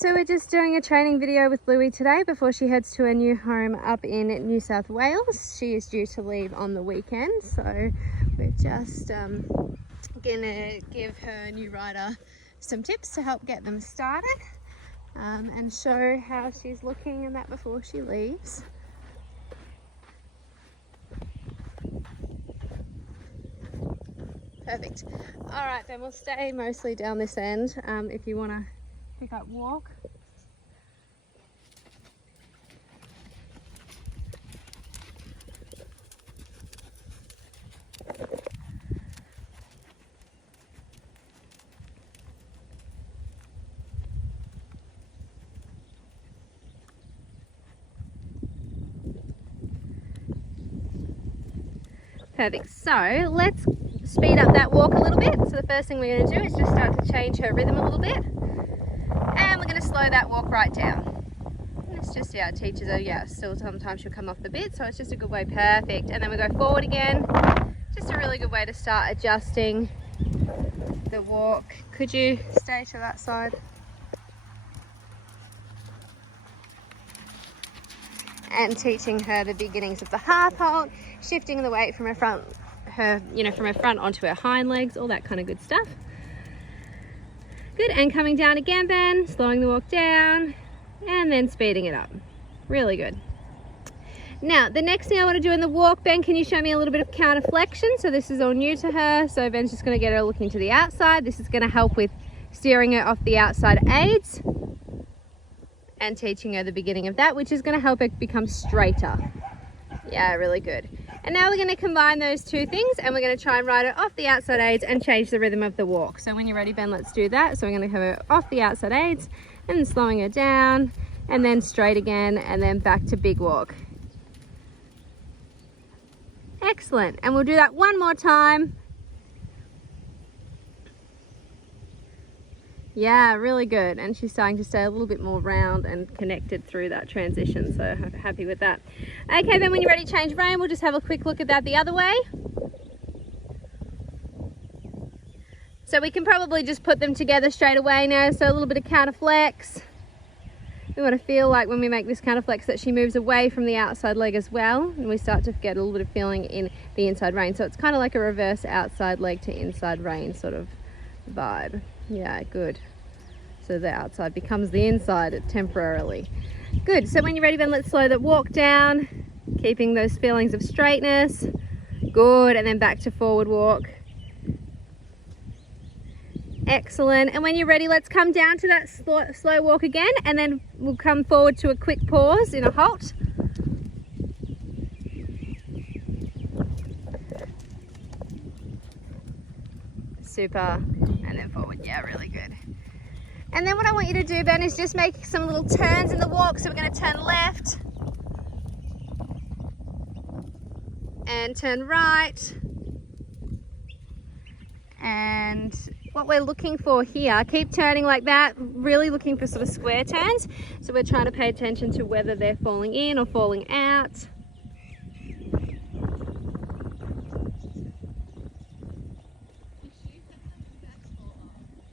so we're just doing a training video with Lewy today before she heads to her new home up in New South Wales. She is due to leave on the weekend, so we're just gonna give her new rider some tips to help get them started and show how she's looking and that before she leaves. Perfect. All right, then we'll stay mostly down this end if you want to pick up walk. Perfect. So let's speed up that walk a little bit. So the first thing we're going to do is just start to change her rhythm a little bit. And we're going to slow that walk right down. And it's just, yeah, it teaches her, yeah, still sometimes she'll come off the bit. So it's just a good way, perfect. And then we go forward again. Just a really good way to start adjusting the walk. Could you stay to that side? And teaching her the beginnings of the half halt, shifting the weight from her front, from her front onto her hind legs, all that kind of good stuff. Good, and coming down again then, slowing the walk down, and then speeding it up. Really good. Now, the next thing I want to do in the walk, Ben, can you show me a little bit of counter flexion? So this is all new to her, so Ben's just going to get her looking to the outside. This is going to help with steering her off the outside aids and teaching her the beginning of that, which is going to help her become straighter. Yeah, really good. And now we're going to combine those two things and we're going to try and ride her off the outside aids and change the rhythm of the walk. So when you're ready, Ben, let's do that. So we're going to have her off the outside aids and then slowing her down and then straight again and then back to big walk. Excellent. And we'll do that one more time. Yeah, really good. And she's starting to stay a little bit more round and connected through that transition. So I'm happy with that. Okay, then when you're ready to change rein, we'll just have a quick look at that the other way. So we can probably just put them together straight away now. So a little bit of counter flex. We want to feel like when we make this counter flex that she moves away from the outside leg as well. And we start to get a little bit of feeling in the inside rein. So it's kind of like a reverse outside leg to inside rein sort of vibe. Yeah, good. So the outside becomes the inside temporarily. Good. So when you're ready, then let's slow that walk down, keeping those feelings of straightness. Good. And then back to forward walk. Excellent. And when you're ready, let's come down to that slow walk again, and then we'll come forward to a quick pause in a halt. Super. And then forward. Yeah, really good. And then what I want you to do, Ben, is just make some little turns in the walk. So we're going to turn left and turn right. And what we're looking for here, keep turning like that, really looking for sort of square turns. So we're trying to pay attention to whether they're falling in or falling out.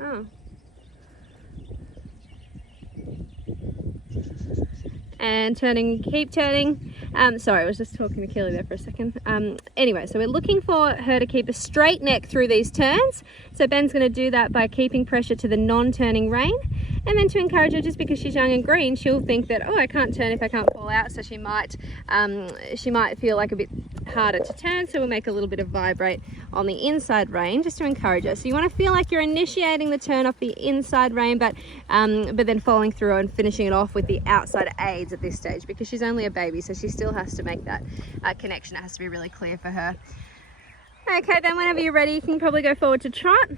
Oh. And turning, keep turning. Sorry, I was just talking to Kelly there for a second. Anyway, so we're looking for her to keep a straight neck through these turns. So Ben's going to do that by keeping pressure to the non-turning rein. And then to encourage her, just because she's young and green, she'll think that, oh, I can't turn if I can't fall out. So she might feel like a bit harder to turn. So we'll make a little bit of vibrate on the inside rein just to encourage her. So you want to feel like you're initiating the turn off the inside rein, but then following through and finishing it off with the outside aids at this stage, because she's only a baby, so she still has to make that connection. It has to be really clear for her. Okay, then whenever you're ready, you can probably go forward to trot.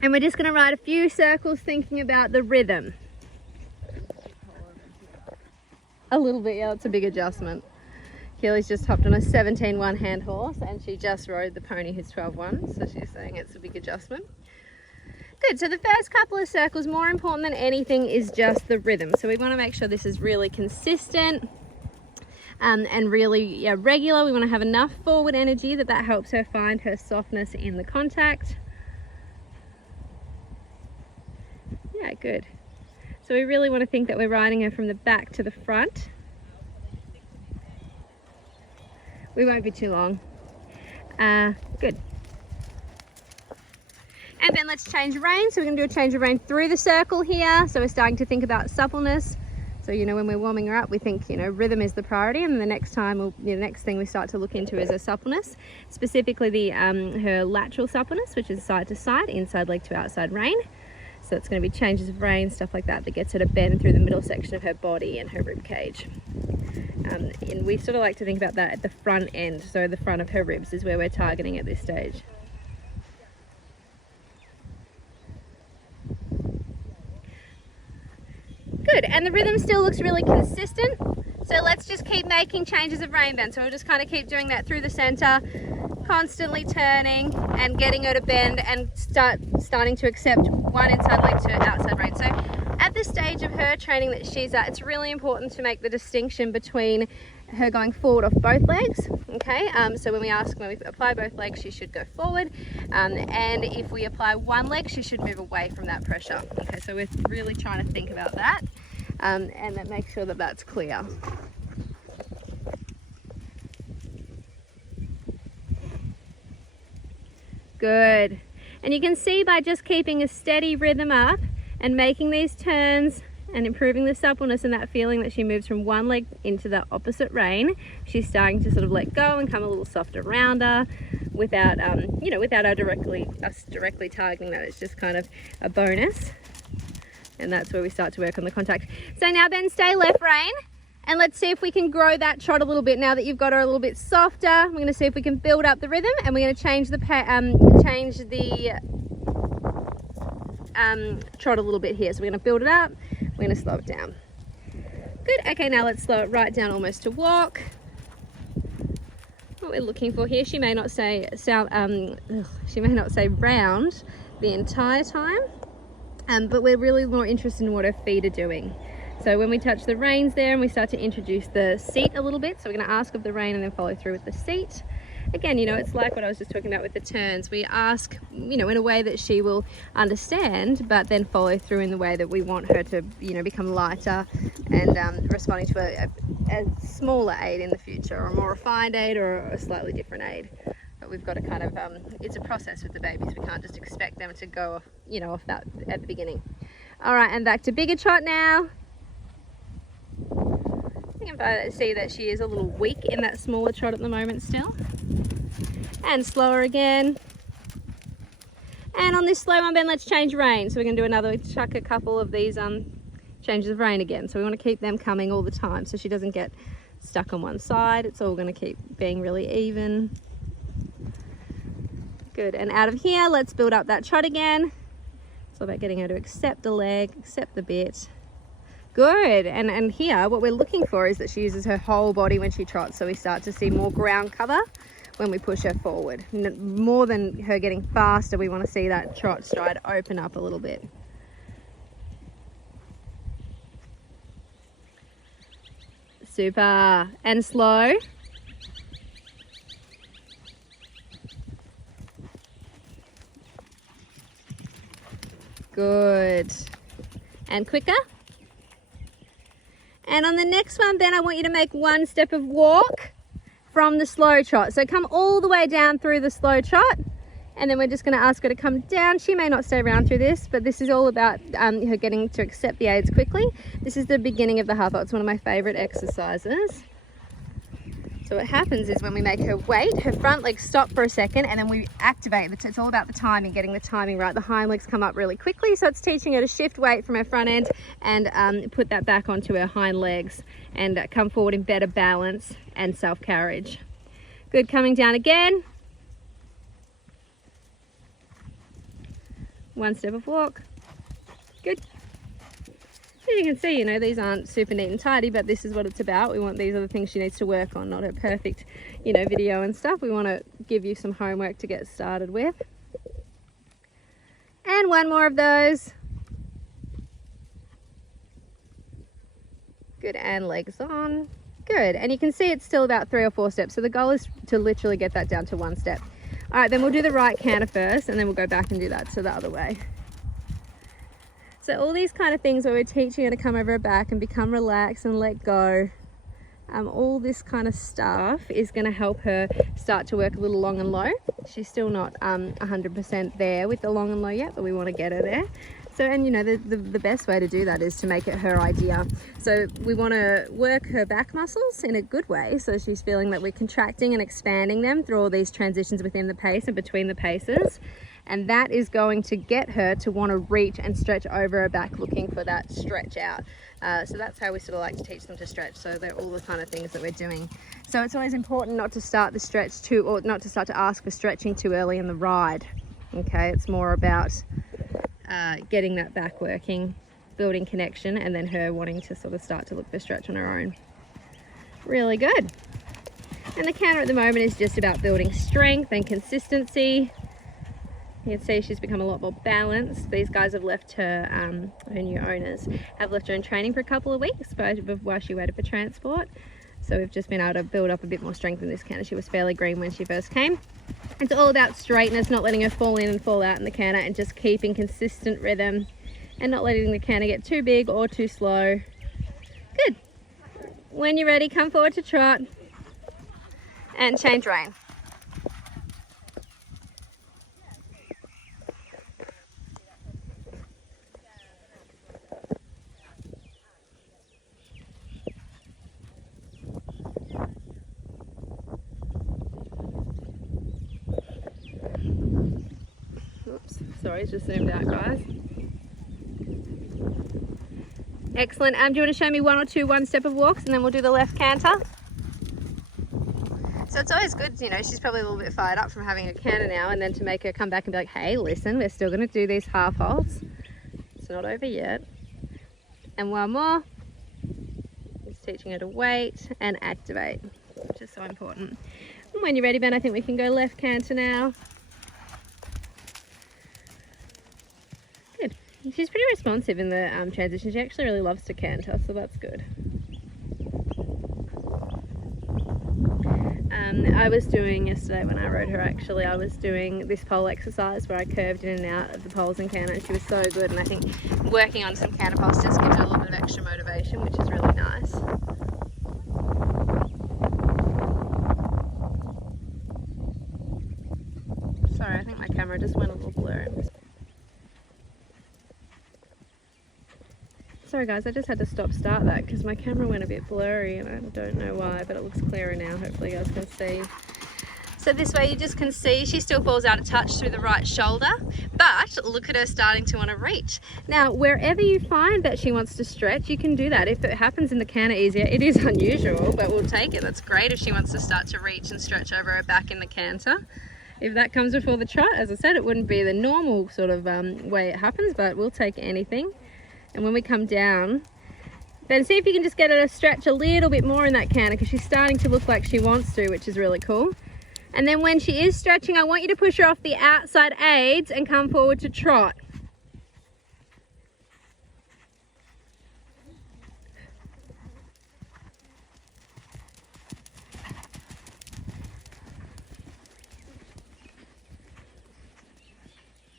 And we're just going to ride a few circles thinking about the rhythm. A little bit, yeah, it's a big adjustment. Keely's just hopped on a 17 one-hand horse and she just rode the pony who's 12-1, so she's saying it's a big adjustment. Good, so the first couple of circles, more important than anything, is just the rhythm. So we want to make sure this is really consistent and really regular. We want to have enough forward energy that helps her find her softness in the contact. Yeah, good. So So we really want to think that we're riding her from the back to the front. We won't be too long. Good. And then let's change rein. So we're going to do a change of rein through the circle here. So we're starting to think about suppleness. So, you know, when we're warming her up, we think, you know, rhythm is the priority, and the next time, the next thing we start to look into is her suppleness, specifically the her lateral suppleness, which is side to side, inside leg to outside rein. So it's going to be changes of rein, stuff like that, that gets her to bend through the middle section of her body and her rib cage. And we sort of like to think about that at the front end, so the front of her ribs is where we're targeting at this stage. Good, and the rhythm still looks really consistent, so let's just keep making changes of rein then. So we'll just kind of keep doing that through the center, constantly turning and getting her to bend and starting to accept one inside leg to outside rein. So at this stage of her training that she's at, it's really important to make the distinction between her going forward off both legs, okay? So when we apply both legs, she should go forward, and if we apply one leg, she should move away from that pressure. Okay, so we're really trying to think about that, and then make sure that that's clear. Good. And you can see by just keeping a steady rhythm up and making these turns and improving the suppleness and that feeling that she moves from one leg into the opposite rein, she's starting to sort of let go and come a little softer around her without, you know, without us directly targeting that. It's just kind of a bonus. And that's where we start to work on the contact. So now then, stay left rein, and let's see if we can grow that trot a little bit. Now that you've got her a little bit softer, we're going to see if we can build up the rhythm, and we're going to change the trot a little bit here. So we're going to build it up, we're going to slow it down. Good. Okay, now let's slow it right down almost to walk. What we're looking for here, she may not say round the entire time, but we're really more interested in what her feet are doing. So when we touch the reins there and we start to introduce the seat a little bit, so we're going to ask of the rein and then follow through with the seat. Again, you know, it's like what I was just talking about with the turns. We ask, you know, in a way that she will understand, but then follow through in the way that we want her to, you know, become lighter and responding to a smaller aid in the future, or a more refined aid, or a slightly different aid. But we've got to kind of, it's a process with the babies. We can't just expect them to go off, you know, off that at the beginning. All right, and back to bigger trot now. You can see that she is a little weak in that smaller trot at the moment still. And slower again. And on this slow one, then let's change rein. So we're going to do another, chuck a couple of these changes of rein again. So we want to keep them coming all the time so she doesn't get stuck on one side. It's all going to keep being really even. Good. And out of here, let's build up that trot again. It's all about getting her to accept the leg, accept the bit. Good. And here, what we're looking for is that she uses her whole body when she trots. So we start to see more ground cover when we push her forward. More than her getting faster, we want to see that trot stride open up a little bit. Super. And slow. Good. And quicker. And on the next one, then I want you to make one step of walk from the slow trot. So come all the way down through the slow trot, and then we're just going to ask her to come down. She may not stay around through this, but this is all about her getting to accept the aids quickly. This is the beginning of the half. It's one of my favorite exercises. So what happens is when we make her wait, her front legs stop for a second, and then we activate. It's all about the timing, getting the timing right. The hind legs come up really quickly, so it's teaching her to shift weight from her front end and put that back onto her hind legs and come forward in better balance and self-carriage. Good. Coming down again. One step of walk. Good. As you can see, you know, these aren't super neat and tidy, but this is what it's about. We want, these are the things she needs to work on, not her perfect, you know, video and stuff. We want to give you some homework to get started with. And one more of those. Good, and legs on. Good, and you can see it's still about 3 or 4 steps. So the goal is to literally get that down to 1 step. All right, then we'll do the right canter first, and then we'll go back and do that, so the other way. So all these kind of things where we're teaching her to come over her back and become relaxed and let go. All this kind of stuff is going to help her start to work a little long and low. She's still not 100% there with the long and low yet, but we want to get her there. So, and you know, the best way to do that is to make it her idea. So we want to work her back muscles in a good way, so she's feeling that we're contracting and expanding them through all these transitions within the pace and between the paces. And that is going to get her to want to reach and stretch over her back, looking for that stretch out. So that's how we sort of like to teach them to stretch. So they're all the kind of things that we're doing. So it's always important not to start the stretch too, or not to start to ask for stretching too early in the ride. Okay, it's more about getting that back working, building connection, and then her wanting to sort of start to look for stretch on her own. Really good. And the canter at the moment is just about building strength and consistency. You can see she's become a lot more balanced. These guys have left her, her new owners, have left her in training for a couple of weeks while she waited for transport. So we've just been able to build up a bit more strength in this canter. She was fairly green when she first came. It's all about straightness, not letting her fall in and fall out in the canter, and just keeping consistent rhythm and not letting the canter get too big or too slow. Good. When you're ready, come forward to trot and change rein. Sorry, it's just zoomed out, guys. Excellent. Do you want to show me one or two one-stepper walks, and then we'll do the left canter? So it's always good, you know, she's probably a little bit fired up from having a canter now, and then to make her come back and be like, hey, listen, we're still going to do these half holds. It's not over yet. And one more. Just teaching her to wait and activate, which is so important. And when you're ready, Ben, I think we can go left canter now. She's pretty responsive in the transition. She actually really loves to canter, so that's good. I was doing yesterday when I rode her, actually, I was doing this pole exercise where I curved in and out of the poles and canter, and she was so good. And I think working on some canter postures gives her a little bit of extra motivation, which is really nice. Sorry, I think my camera just went a little blurry. Sorry guys, I just had to start that because my camera went a bit blurry and I don't know why, but it looks clearer now. Hopefully you guys can see. So this way you just can see she still falls out of touch through the right shoulder, but look at her starting to want to reach. Now, wherever you find that she wants to stretch, you can do that. If it happens in the canter easier, it is unusual, but we'll take it. That's great if she wants to start to reach and stretch over her back in the canter. If that comes before the trot, as I said, it wouldn't be the normal sort of way it happens, but we'll take anything. And when we come down, then see if you can just get her to stretch a little bit more in that canter, because she's starting to look like she wants to, which is really cool. And then when she is stretching, I want you to push her off the outside aids and come forward to trot.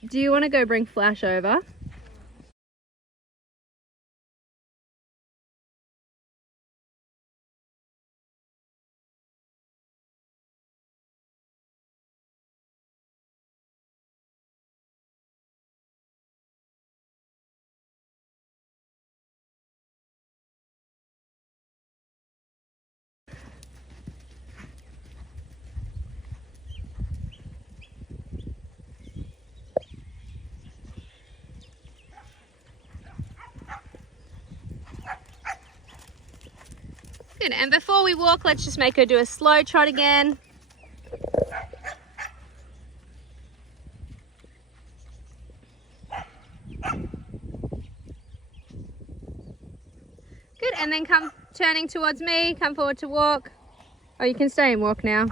Do you want to go bring Flash over? Good, and before we walk, let's just make her do a slow trot again. Good, and then come turning towards me, come forward to walk. Oh, you can stay and walk now.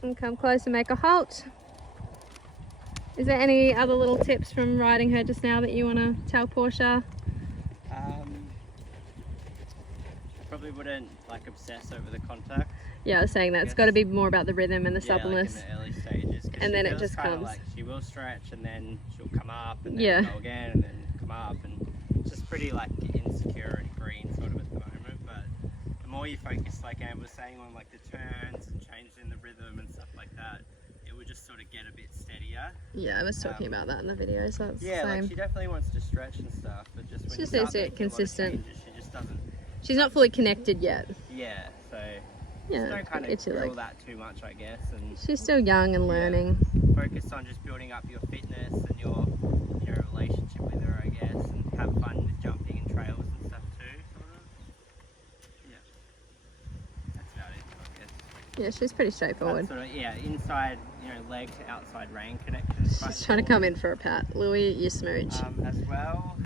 And come close and make a halt. Is there any other little tips from riding her just now that you want to tell Portia? I probably wouldn't like obsess over the contact. Yeah, I was saying that it's got to be more about the rhythm and the suppleness. Like in the early stages. And then it just comes. Like, she will stretch and then she'll come up and then Yeah. go again and then come up, and it's just pretty like insecure and green sort of at the moment. But the more you focus, like Anne was saying, on like the turns and changing the rhythm and stuff like that, it would just sort of get a bit steadier. Yeah, I was talking about that in the video, so it's the same. Like she definitely wants to stretch and stuff, but just when She just needs to get consistent. Changes, she just doesn't. She's not fully connected yet. Yeah, so Yeah, don't kind of grill that too much, I guess. And she's still young and learning. Focus on just building up your fitness and your relationship with her, I guess, and have fun with jumping and trails and stuff too, sort of. Yeah, that's about it, I guess. Yeah, she's pretty straightforward. Sort of, inside, leg to outside rein connection. She's trying to come in for a pat. Louie, you smooch. As well.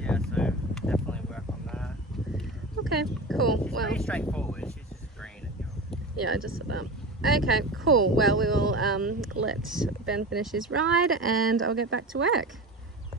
Yeah, so definitely work on that. Okay, cool. She's pretty straightforward. She's just green and young. Yeah, I just saw that. Okay, cool. Well, we will let Ben finish his ride and I'll get back to work.